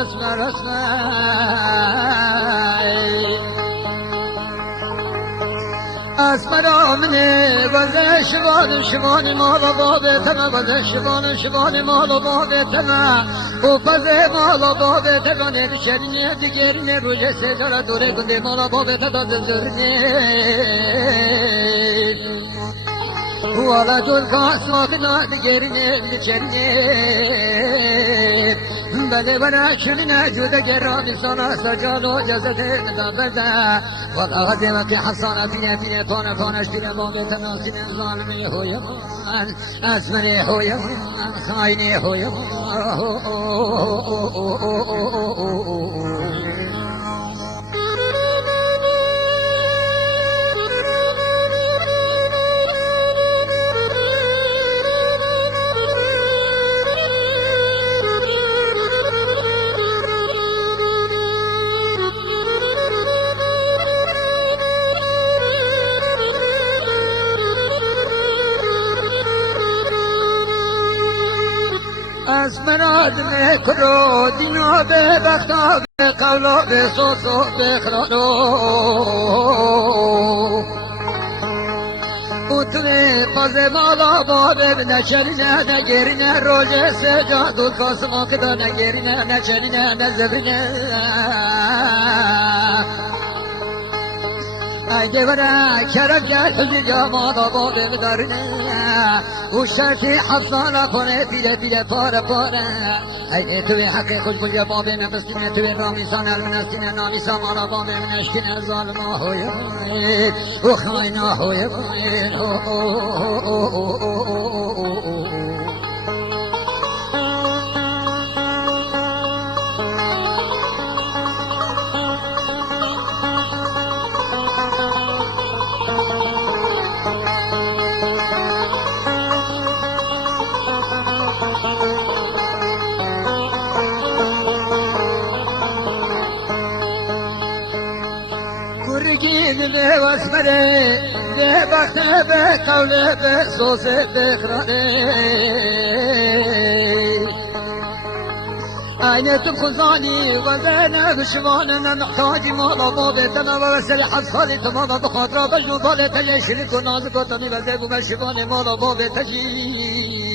اسمر اسمر آمنه وزه شبان مالا بابه تمه وزه شبان مالا بابه تمه و پزه مالا بابه تمه بشرینه دیگرینه روژه سجاره دوره گنده مالا بابه تمه زرینه والا جز کاسمات نا دیگرینه بچرینه بده برا شرینه جوده گرامی سانا سجالو جزده مدابرده والا غزه وقتی حسانه بینه تانش بینه بابه تناسینه ظالمه هویمان اسمنه هویمان خاینه هویمان اسمر آدم کرو دینا به بختا به قولا به سوسو به خرانو اوتنه پاز مالا بابه نشرینه نگرینه روژه سجادو کاسما کدا نگرینه نشرینه نزبرینه ایده برا کرم کرد خودی جامالا بابه مدارینه و شرطی حسانا کنه پیله پاره ایده توی حقی خوش بلیا بابه نفسینه توی رامیسانه المنسینه نامیسا مالا بابه منشکینه ظالما ہوئی و خائنا ہوئی به واسمره به بخته به قوله به سوزه به خرانه aynı tüm kuzani ve zene bişvanına muhtaci mala babı tana ve veseli hasali tamama bu khatra da jubale teşhiri kunaz kotani ve zebu meşvani mala babı teşhir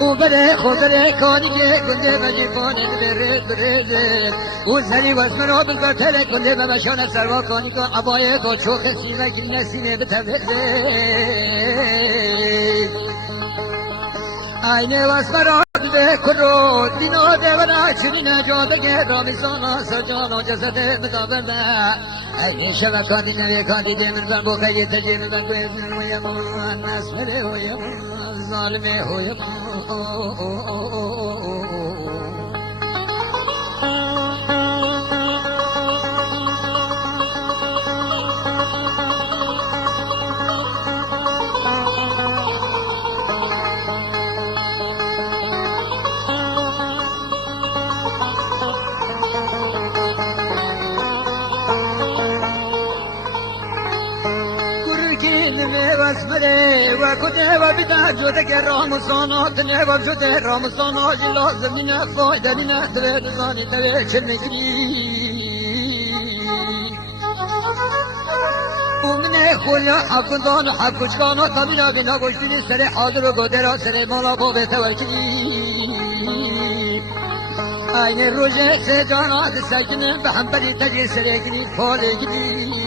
o bere khotare kani ke gunde mejibane bere o zeni vasmer abul kartere gunde ve meşane serva kani ko abaye ko çok sime ginne sine bitevde aynı vasmer به کرو دینا دیونا چنین جادگه رامیزانا سجانا جسده مدابرده این شبکانی نویکانی دیمن بر بوکه تجیم بر گویزن ویمان نسمره ویمان ظالمه ویمان اسمره و کده و بیدر جوده که راموسانا تنه و جوده راموسانا لازم اینه فایده اینه دوه رزانی دوه چلمگری اومنه خولیا حقودان حقوچکانا تابینا بینا گوشتینی سر حاضر و گودرا سر مالا بابه توکلی این روژه سجانا دستکنه به هم بری تجی سرگلی پالگلی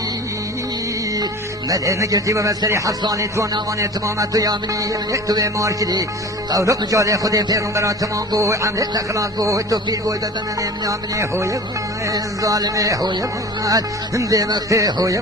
مده مجلسی و بسری حسانی تو نوانه تمامت تو یامنی تو به مارکلی قولق جاره خود پیغمبران تمام گو امر تخلاق گو تو پیر گوی دادن نمی یامنی ہوی ظالمه ہوی به مخته ہوی